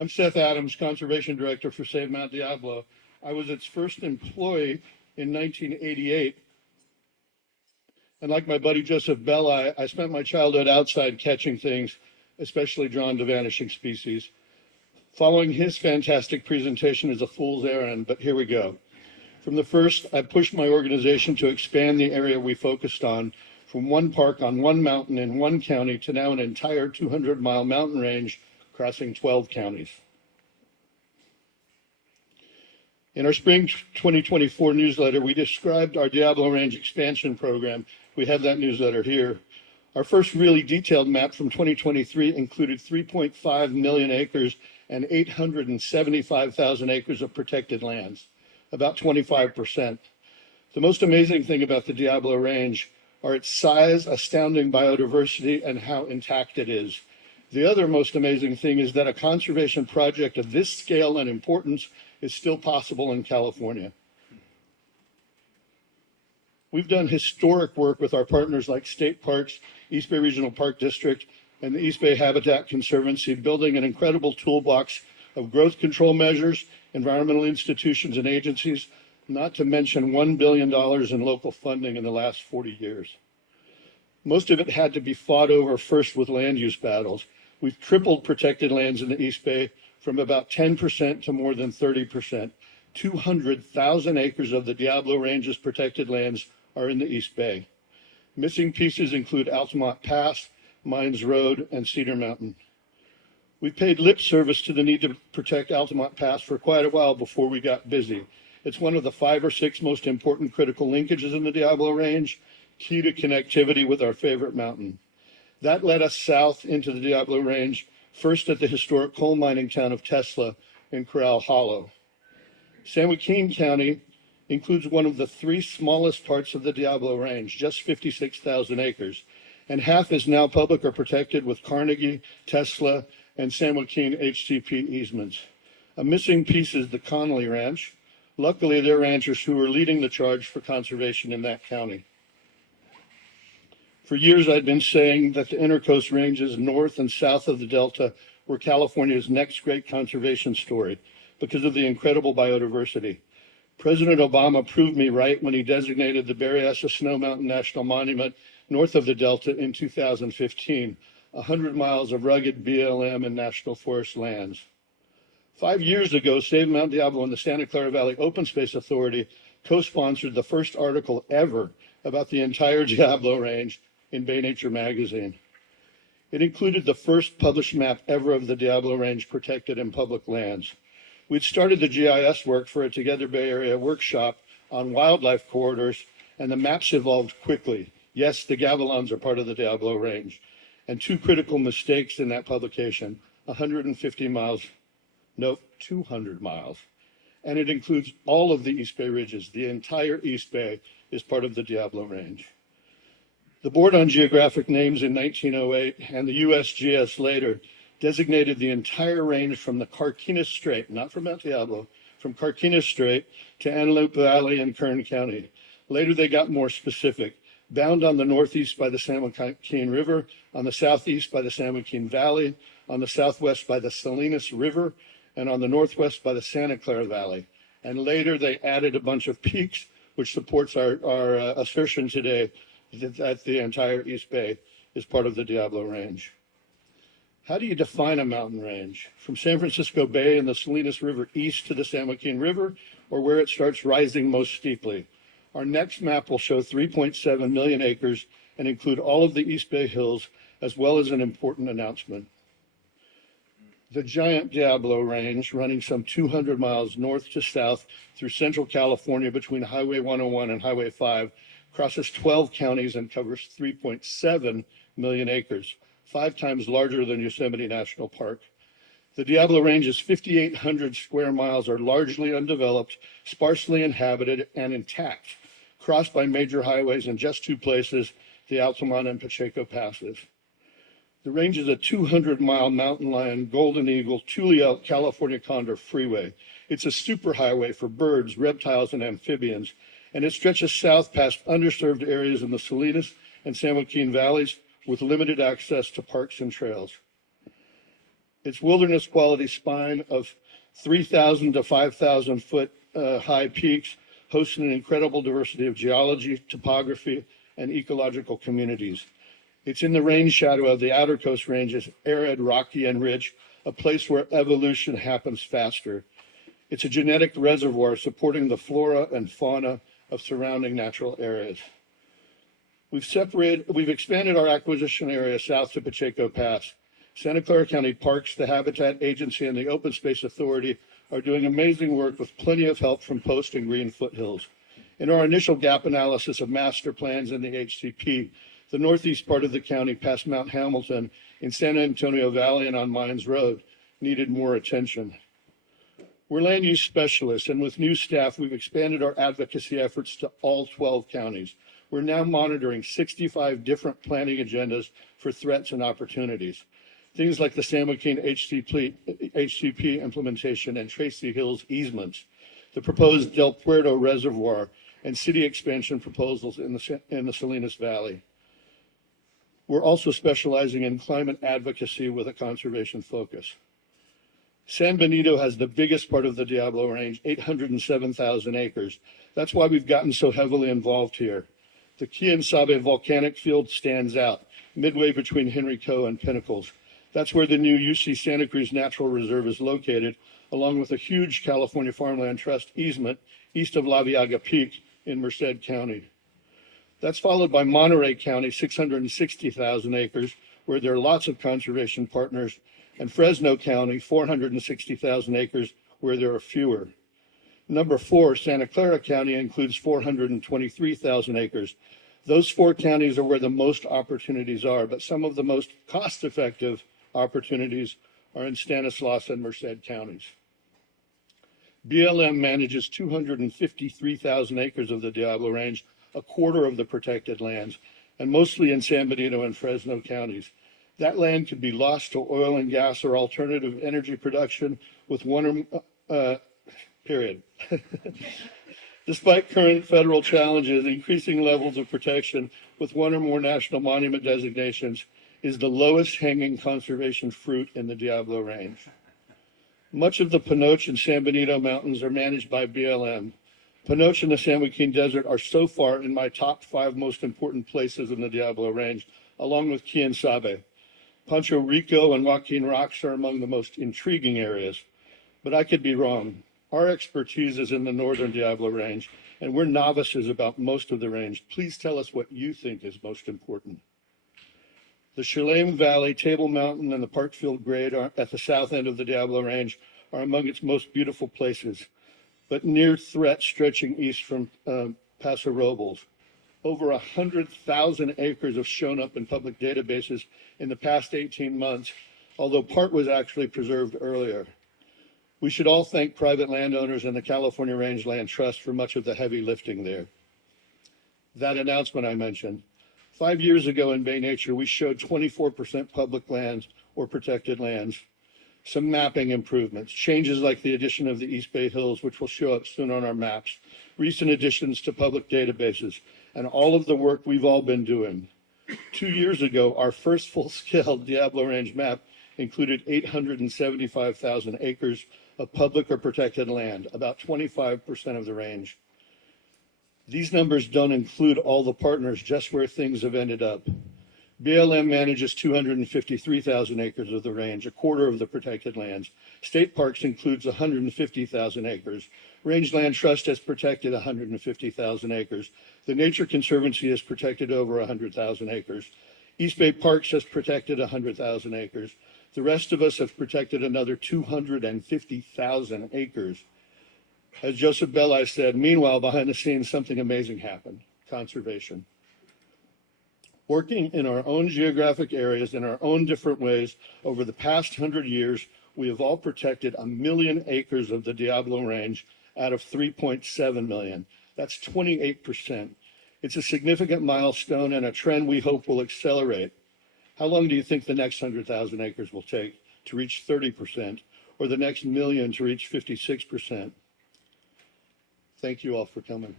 I'm Seth Adams, Conservation Director for Save Mount Diablo. I was its first employee in 1988. And like my buddy Joseph Bella, I spent my childhood outside catching things, especially drawn to vanishing species. Following his fantastic presentation is a fool's errand, but here we go. From the first, I pushed my organization to expand the area we focused on from one park on one mountain in one county to now an entire 200-mile mountain range crossing 12 counties. In our spring 2024 newsletter, we described our Diablo Range expansion program. We have that newsletter here. Our first really detailed map from 2023 included 3.5 million acres and 875,000 acres of protected lands, about 25%. The most amazing thing about the Diablo Range are its size, astounding biodiversity, and how intact it is. The other most amazing thing is that a conservation project of this scale and importance is still possible in California. We've done historic work with our partners like state parks, East Bay Regional Park District, and the East Bay Habitat Conservancy, building an incredible toolbox of growth control measures, environmental institutions and agencies, not to mention $1 billion in local funding in the last 40 years. Most of it had to be fought over first with land use battles. We've tripled protected lands in the East Bay from about 10% to more than 30%. 200,000 acres of the Diablo Range's protected lands are in the East Bay. Missing pieces include Altamont Pass, Mines Road, and Cedar Mountain. We've paid lip service to the need to protect Altamont Pass for quite a while before we got busy. It's one of the 5 or 6 most important critical linkages in the Diablo Range, key to connectivity with our favorite mountain. That led us south into the Diablo Range, first at the historic coal mining town of Tesla in Corral Hollow. San Joaquin County includes one of the 3 smallest parts of the Diablo Range, just 56,000 acres, and half is now public or protected with Carnegie, Tesla, and San Joaquin HCP easements. A missing piece is the Connolly Ranch. Luckily, they're ranchers who are leading the charge for conservation in that county. For years, I'd been saying that the Intercoast Ranges north and south of the Delta were California's next great conservation story because of the incredible biodiversity. President Obama proved me right when he designated the Berryessa Snow Mountain National Monument north of the Delta in 2015, 100 miles of rugged BLM and National Forest lands. 5 years ago, Save Mount Diablo and the Santa Clara Valley Open Space Authority co-sponsored the first article ever about the entire Diablo Range in Bay Nature magazine. It included the first published map ever of the Diablo Range protected and public lands. We'd started the GIS work for a Together Bay Area workshop on wildlife corridors, and the maps evolved quickly. Yes, the Gavilons are part of the Diablo Range. And 2 critical mistakes in that publication, 150 miles, no, 200 miles. And it includes all of the East Bay Ridges. The entire East Bay is part of the Diablo Range. The Board on Geographic Names in 1908 and the USGS later designated the entire range from the Carquinez Strait, not from Mount Diablo, from Carquinez Strait to Antelope Valley in Kern County. Later, they got more specific, bound on the northeast by the San Joaquin River, on the southeast by the San Joaquin Valley, on the southwest by the Salinas River, and on the northwest by the Santa Clara Valley. And later, they added a bunch of peaks, which supports our assertion today that the entire East Bay is part of the Diablo Range. How do you define a mountain range? From San Francisco Bay and the Salinas River east to the San Joaquin River, or where it starts rising most steeply? Our next map will show 3.7 million acres and include all of the East Bay Hills, as well as an important announcement. The giant Diablo Range, running some 200 miles north to south through central California between Highway 101 and Highway 5, crosses 12 counties and covers 3.7 million acres, 5 times larger than Yosemite National Park. The Diablo Range's 5,800 square miles are largely undeveloped, sparsely inhabited, and intact, crossed by major highways in just 2 places, the Altamont and Pacheco Passes. The range is a 200-mile mountain lion, golden eagle, Tule elk, California condor freeway. It's a superhighway for birds, reptiles, and amphibians, and it stretches south past underserved areas in the Salinas and San Joaquin valleys with limited access to parks and trails. Its wilderness quality spine of 3,000 to 5,000 foot high peaks hosts an incredible diversity of geology, topography, and ecological communities. It's in the rain shadow of the outer coast ranges, arid, rocky, and rich, a place where evolution happens faster. It's a genetic reservoir supporting the flora and fauna of surrounding natural areas. We've expanded our acquisition area south to Pacheco Pass. Santa Clara County Parks, the Habitat Agency, and the Open Space Authority are doing amazing work with plenty of help from Post and Green Foothills. In our initial gap analysis of master plans in the HCP, the northeast part of the county past Mount Hamilton in San Antonio Valley and on Mines Road needed more attention. We're land use specialists, and with new staff, we've expanded our advocacy efforts to all 12 counties. We're now monitoring 65 different planning agendas for threats and opportunities. Things like the San Joaquin HCP implementation and Tracy Hills easements, the proposed Del Puerto Reservoir, and city expansion proposals in the Salinas Valley. We're also specializing in climate advocacy with a conservation focus. San Benito has the biggest part of the Diablo Range, 807,000 acres. That's why we've gotten so heavily involved here. The Quien Sabe volcanic field stands out, midway between Henrico and Pinnacles. That's where the new UC Santa Cruz Natural Reserve is located, along with a huge California Farmland Trust easement east of La Viaga Peak in Merced County. That's followed by Monterey County, 660,000 acres, where there are lots of conservation partners, and Fresno County, 460,000 acres, where there are fewer. Number 4, Santa Clara County, includes 423,000 acres. Those 4 counties are where the most opportunities are, but some of the most cost-effective opportunities are in Stanislaus and Merced counties. BLM manages 253,000 acres of the Diablo Range, a quarter of the protected lands, and mostly in San Benito and Fresno counties. That land could be lost to oil and gas or alternative energy production with one period. Despite current federal challenges, increasing levels of protection with one or more national monument designations is the lowest hanging conservation fruit in the Diablo Range. Much of the Panoche and San Benito Mountains are managed by BLM. Panoche and the San Joaquin Desert are so far in my top 5 most important places in the Diablo Range, along with Quien Sabe. Pancho Rico and Joaquin Rocks are among the most intriguing areas, but I could be wrong. Our expertise is in the northern Diablo Range, and we're novices about most of the range. Please tell us what you think is most important. The Chelem Valley, Table Mountain, and the Parkfield Grade at the south end of the Diablo Range are among its most beautiful places, but near threats stretching east from Paso Robles. Over 100,000 acres have shown up in public databases in the past 18 months, although part was actually preserved earlier. We should all thank private landowners and the California Rangeland Trust for much of the heavy lifting there. That announcement I mentioned. 5 years ago in Bay Nature, we showed 24% public lands or protected lands, some mapping improvements, changes like the addition of the East Bay Hills, which will show up soon on our maps, recent additions to public databases, and all of the work we've all been doing. 2 years ago, our first full-scale Diablo Range map included 875,000 acres of public or protected land, about 25% of the range. These numbers don't include all the partners, just where things have ended up. BLM manages 253,000 acres of the range, a quarter of the protected lands. State Parks includes 150,000 acres. Rangeland Trust has protected 150,000 acres. The Nature Conservancy has protected over 100,000 acres. East Bay Parks has protected 100,000 acres. The rest of us have protected another 250,000 acres. As Joseph Belli said, meanwhile, behind the scenes, something amazing happened: conservation. Working in our own geographic areas in our own different ways, over the past 100 years, we have all protected 1 million acres of the Diablo Range out of 3.7 million. That's 28%. It's a significant milestone and a trend we hope will accelerate. How long do you think the next 100,000 acres will take to reach 30%, or the next million to reach 56%? Thank you all for coming.